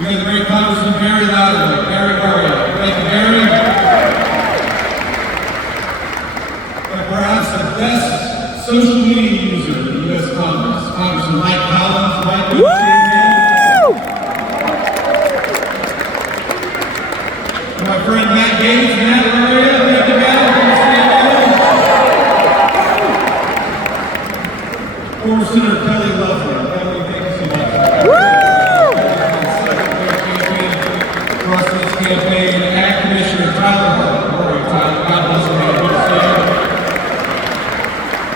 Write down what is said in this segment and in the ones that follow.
We have the great Congressman Barry Loudermilk. Barry, where are you? Thank you, Barry. And perhaps the best social media user in the U.S. Congress, Congressman Mike Collins. Mike, good to see you again. And my friend Matt Gates. Matt, where are you? Thank you, Matt. Good to see you again. Former Senator Kelly Loeffler. Kelly, thank you so much. Campaign and Commissioner Tyler Hart. God bless you, man. Good to see you.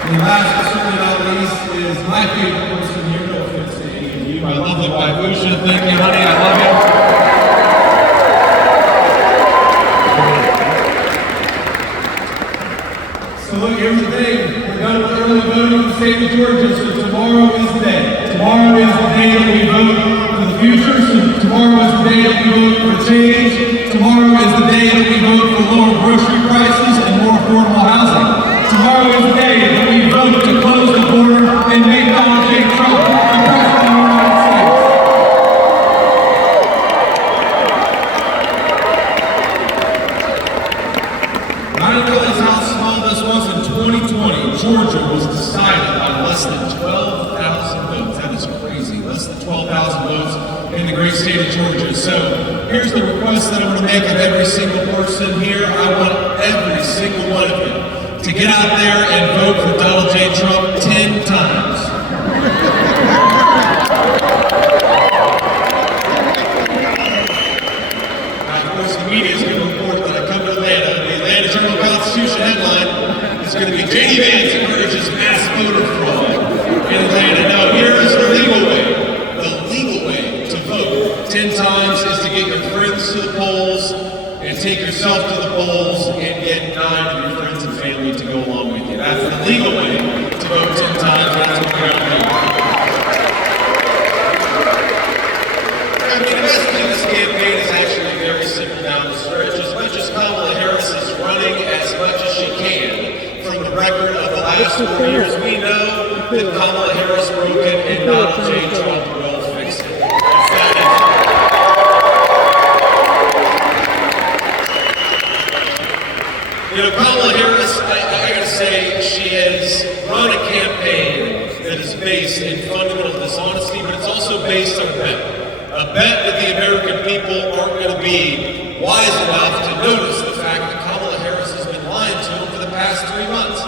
And last but certainly not least is my favorite person here. No offense to any of you. I love the Babusha. Thank you, honey. I love you. So look, here's the thing. We're done with early voting in the state of Georgia, so tomorrow is the day. Tomorrow is the day that we vote for the future. So tomorrow is the day that we vote for change. Tomorrow is the day that we vote for lower grocery prices and more affordable housing. Tomorrow is the day that we vote to close the border and make Donald J. Trump the President of the United States. I didn't realize how small this was in 2020. Georgia was decided by less than 12,000 votes. That is crazy. Less than 12,000 votes in the great state of Georgia. So here's the request that I'm going to make of every single person here. I want every single one of you to get out there and vote for Donald J. Trump 10 times. Now, of course, the media is going to report that I come to Atlanta. The Atlanta Journal-Constitution headline is going to be J.D. Vance encourages mass voter fraud in Atlanta. Now, here is the legal way. The legal way to vote 10 times is to get your friends to the polls and take yourself to the polls and get 9 of your friends and family to go along with you. That's the legal way to vote 10 times. That's what we're going to do. I mean, the message of this campaign is actually very simple down the stretch. As much as Kamala Harris is running as much as she can from the record of the last 4 years, we know that Kamala Harris broke it and Donald J. Trump will fix it. You know, Kamala Harris, I gotta say, she has run a campaign that is based in fundamental dishonesty, but it's also based on a bet. A bet that the American people aren't going to be wise enough to notice the fact that Kamala Harris has been lying to them for the past 3 months.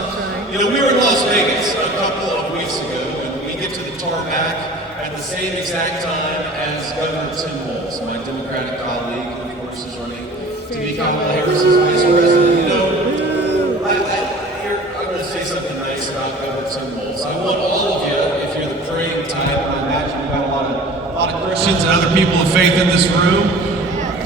You know, we were in Las Vegas a couple of weeks ago, and we get to the tarmac at the same exact time as Governor Tim Walz, my Democratic colleague, who of course is running to be Kamala Harris's vice president. You know, I'm going to say something nice about Governor Tim Walz. I want all of you, if you're the praying type, and I imagine we've got a lot of Christians and other people of faith in this room,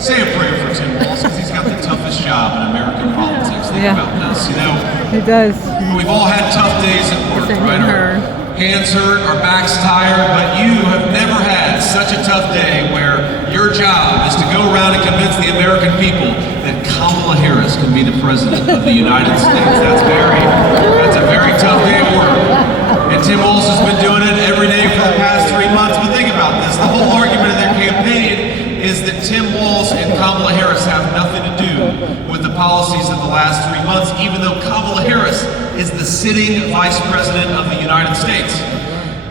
say a prayer for Tim Walz, because he's got the toughest job in American politics. Think about this, you know. He does. We've all had tough days at work, right? Our hands hurt, our backs tired, but you have never had such a tough day where your job is to go around and convince the American people that Kamala Harris can be the president of the United States. That's a very tough day at work. And Tim Walz has been doing it every day for the past 3 months. But think about this. The whole argument of their campaign is that Tim Walz and Kamala Harris have nothing to do with the policies of the last 3 months, even though Kamala Harris is the sitting vice president of the United States.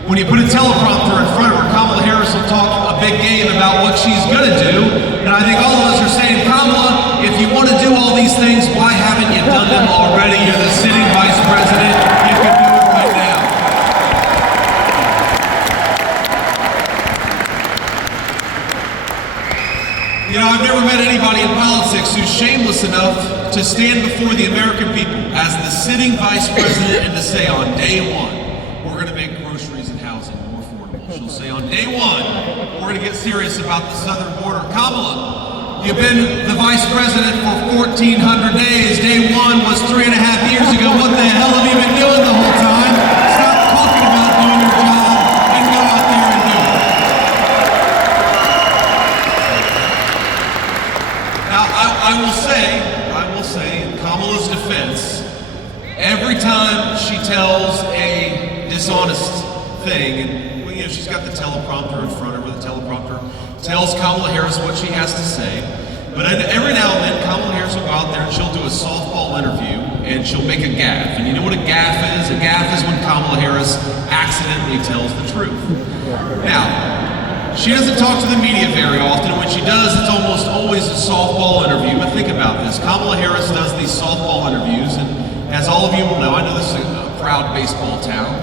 When you put a teleprompter in front of her, Kamala Harris will talk a big game about what she's going to do. And I think all of us are saying, Kamala, if you want to do all these things, why haven't you done them already? You're the sitting vice president. You can do it right now. You know, I've never met anybody in politics who's shameless enough to stand before the American people as the sitting vice president and to say on day one, we're going to make groceries and housing more affordable. She'll say on day one, we're going to get serious about the southern border. Kamala, you've been the vice president for 1,400 days. Day one was 3.5 years ago. What the hell have you been doing the whole time? Stop talking about doing your job and go out there and do it. Now, I will say, in Kamala's defense, every time she tells a dishonest thing, and she's got the teleprompter in front of her. The teleprompter tells Kamala Harris what she has to say. But every now and then, Kamala Harris will go out there and she'll do a softball interview and she'll make a gaffe. And you know what a gaffe is? A gaffe is when Kamala Harris accidentally tells the truth. Now, she doesn't talk to the media very often. When she does, it's almost always a softball interview. But think about this. Kamala Harris does these softball interviews, and as all of you will know, I know this is a proud baseball town.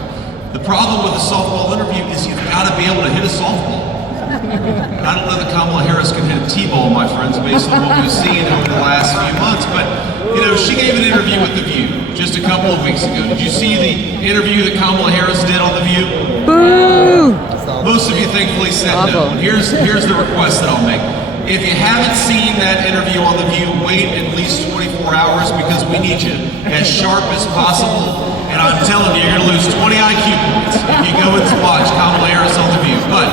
The problem with a softball interview is you've got to be able to hit a softball. I don't know that Kamala Harris can hit a T-ball, my friends, based on what we've seen over the last few months. But, you know, she gave an interview with The View just a couple of weeks ago. Did you see the interview that Kamala Harris did on The View? Boo! Most of you thankfully said no. And here's the request that I'll make. If you haven't seen that interview on The View, wait at least 24 hours because we need you as sharp as possible. And I'm telling you, you're going to lose 20 IQ points if you go and watch Kamala Harris on The View. But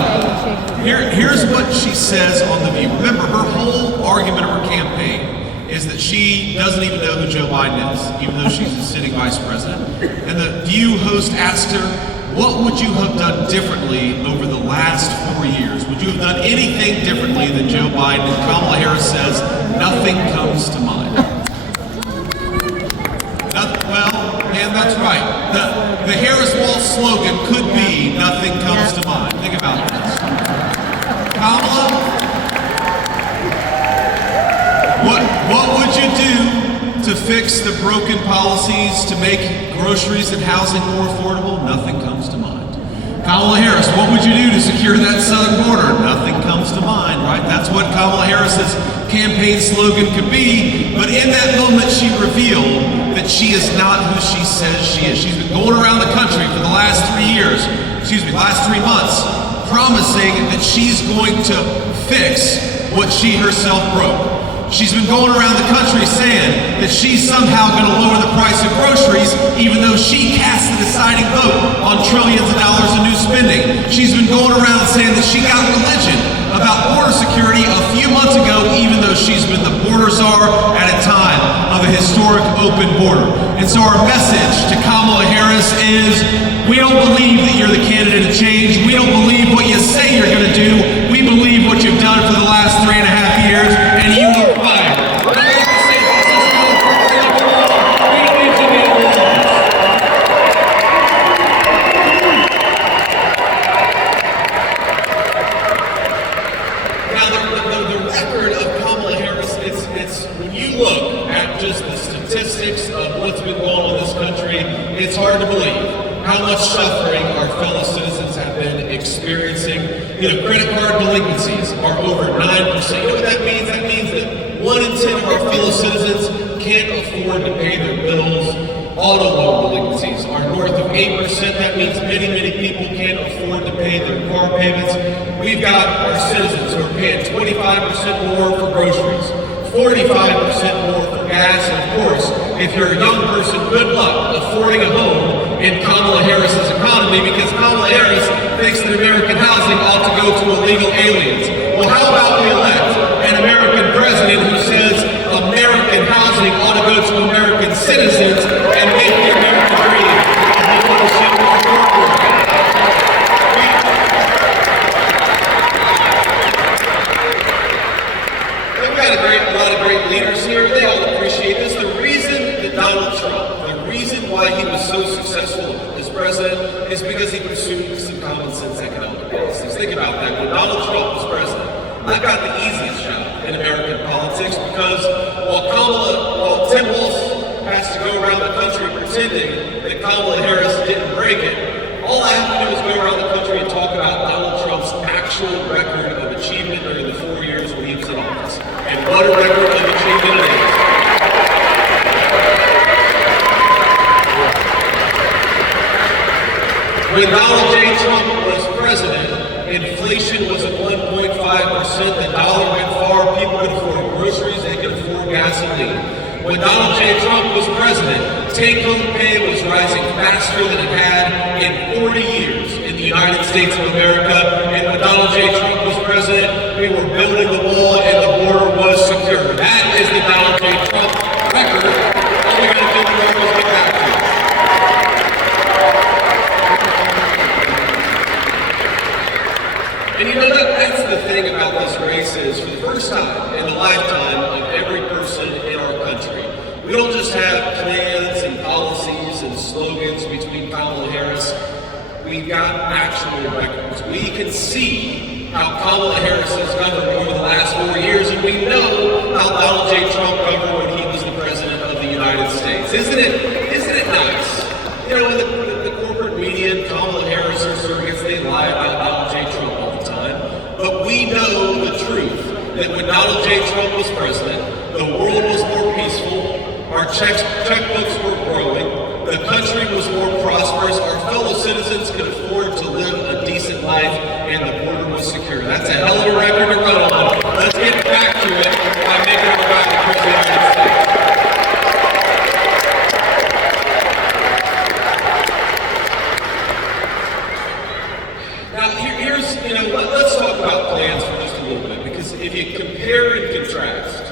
here's what she says on The View. Remember, her whole argument of her campaign is that she doesn't even know who Joe Biden is, even though she's the sitting vice president. And The View host asked her, what would you have done differently over the last 4 years? Would you have done anything differently than Joe Biden? And Kamala Harris says, nothing comes to mind. Well, and that's right. The Harris Wall slogan could be, nothing comes to mind. Think about this. Kamala, what would you do to fix the broken policies to make groceries and housing more affordable? Nothing comes to mind. Kamala Harris, what would you do to secure that southern border? Nothing comes to mind, right? That's what Kamala Harris's campaign slogan could be. But in that moment, she revealed that she is not who she says she is. She's been going around the country for the last 3 months, promising that she's going to fix what she herself broke. She's been going around the country saying that she's somehow going to lower the price of groceries, even though she cast the deciding vote on trillions of dollars in new spending. She's been going around saying that she got religion about border security a few months ago, even though she's been the border czar at a time of a historic open border. And so our message to Kamala Harris is, we don't believe that you're the candidate of change. We don't believe what you say you're going to do. We believe what you've done for the last 3.5 years, and you are fired. Now, the record of Kamala Harris, it's when you look at just the statistics of what's been going on in this country, it's hard to believe how much suffering our fellow citizens have been experiencing. You know, credit card delinquencies are over 9%. You know what that means? That means that 1 in 10 of our fellow citizens can't afford to pay their bills. Auto loan delinquencies are north of 8%. That means many, many people can't afford to pay their car payments. We've got our citizens who are paying 25% more for groceries, 45% more for gas, and of course, if you're a young person, good luck affording a home in Kamala Harris's economy, because Kamala Harris thinks that American housing ought to go to illegal aliens. Well, how about we elect an American president who says American housing ought to go to American citizens and make the American dream of homeownership more affordable? We've got a lot of great leaders here. They all appreciate this. The reason that Donald Trump, the reason why he was so successful as president is because he pursued some common sense economic policies. Think about that. When Donald Trump was president, I've got the easiest job in American politics because while Tim Walz has to go around the country pretending that Kamala Harris didn't break it, all I have to do is go around the country and talk about Donald Trump's actual record of achievement during the 4 years when he was in office. And what a record of achievement it is. When Donald J. Trump was president, inflation was at 1.5%. The dollar went far. People could afford groceries. They could afford gasoline. When Donald J. Trump was president, take-home pay was rising faster than it had in 40 years in the United States of America. And when Donald J. Trump was president, we were building the wall and the border was secure. That is the Donald J. Trump record. All we got to do is get back to it. And you know, that's the thing about this race is, for the first time in the lifetime of every person in our country, we don't just have plans and policies and slogans between Kamala Harris. We've got actual records. We can see how Kamala Harris has governed over the last 4 years, and we know how Donald J. Trump governed when he was the president of the United States. Isn't it nice? You know, the corporate media and Kamala Harris are surrogates, they lie about Donald J. Trump all the time. But we know the truth, that when Donald J. Trump was president, the world was more peaceful, our checkbooks were growing, the country was more prosperous, our fellow citizens could afford to live a decent life, and the border was secure. That's a hell of a record to run on. Let's get back to it by making our way to the United States. Now, here's, let's talk about plans for just a little bit, because if you compare and contrast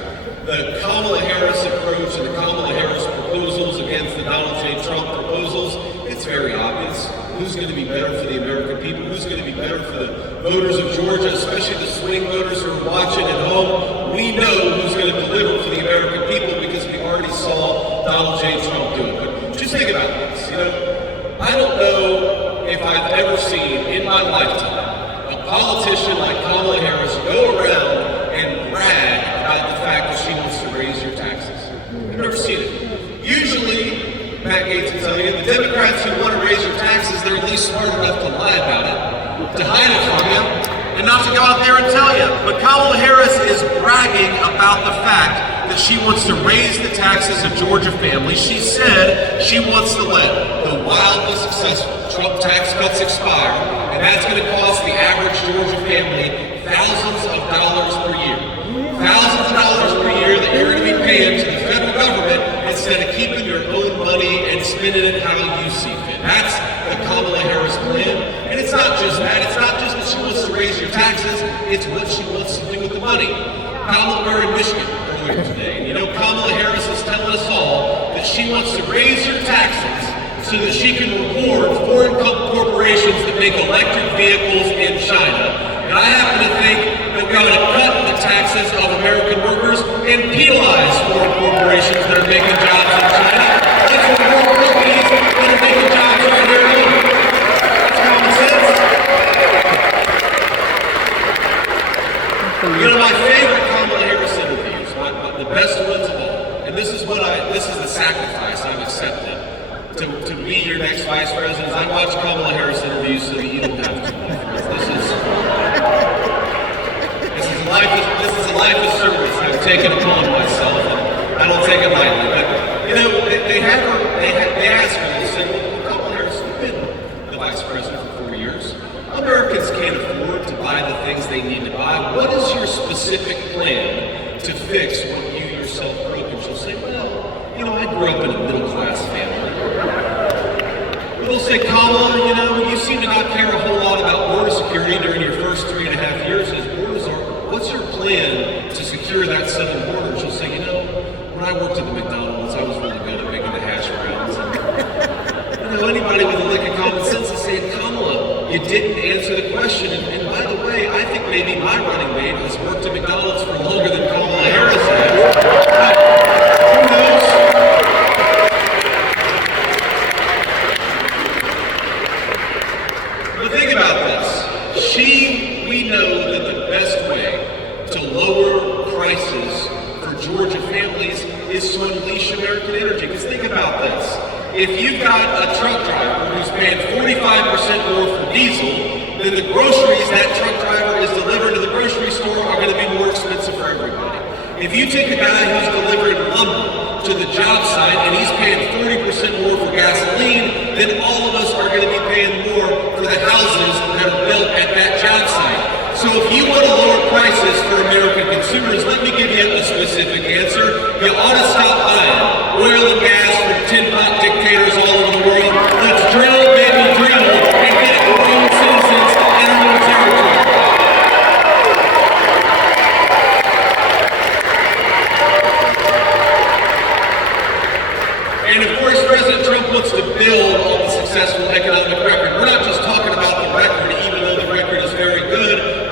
the Kamala Harris approach and the Kamala Harris proposals against the Donald J. Trump proposals, it's very obvious who's going to be better for the American people, who's going to be better for the voters of Georgia, especially the swing voters who are watching at home. We know who's going to deliver for the American people because we already saw Donald J. Trump do it. But just think about this. I don't know if I've ever seen in my lifetime a politician like Kamala Harris go around and brag about the fact that she wants to raise your taxes. I've never seen it. Usually, Matt Gaetz will tell you, the Democrats who want to raise your taxes, they're at least smart enough to lie about it, to hide it from you, and not to go out there and tell you. But Kamala Harris is bragging about the fact that she wants to raise the taxes of Georgia families. She said she wants to let the wildly successful Trump tax cuts expire, and that's going to cost the average Georgia family thousands of dollars per year. Thousands of dollars per year that you're going to be paying to the federal government instead of keeping your own money and spending it how you see fit. That's the Kamala Harris plan. And it's not just that. It's not just that she wants to raise your taxes. It's what she wants to do with the money. We're in Michigan earlier today. And Kamala Harris is telling us all that she wants to raise your taxes so that she can reward foreign corporations that make electric vehicles in China. And I happen to think that we're going to cut the taxes of American workers and penalize foreign corporations that are making jobs in China. Let's reward companies that are making jobs right here at home. That's common sense. My favorite Kamala Harris interviews, the best ones of all, and this is the sacrifice I've accepted to be your next vice president. I watch Kamala Harris interviews so that you don't have to. This is a life of service I've taken upon myself, and I don't take it lightly. But they asked me, they said, well, Kamala Harris, you've been the vice president for 4 years. Americans can't afford to buy the things they need to buy. What is your specific plan to fix what you yourself broke? And she'll say, well, I grew up in a middle-class family. We'll say, Kamala, you seem to not care a whole lot about border security during your first 3.5 years as borders are. What's your plan to secure that southern border? She'll say, when I worked at the McDonald's, I was really good at making the hash browns. And, anybody with a lick of common sense is saying, Kamala, you didn't answer the question. And by the way, I think maybe my running mate has worked at McDonald's for longer than Kamala Harris has. Who knows? But think about this. We know that the best way to lower prices for Georgia families is to unleash American energy. Because think about this. If you've got a truck driver who's paying 45% more for diesel, then the groceries that truck driver is delivering to the grocery store are going to be more expensive for everybody. If you take a guy who's delivering lumber to the job site and he's paying 40% more for gasoline, then all of us are going to be paying more for the houses that are built at that job site. So if you want to lower prices for American consumers, let me give you a specific answer. You ought to stop buying oil and gas from tin-pot dictators all over the world. Let's drill, baby, drill, and get it for our own citizens in our own territory. And of course, President Trump wants to build on the successful economic record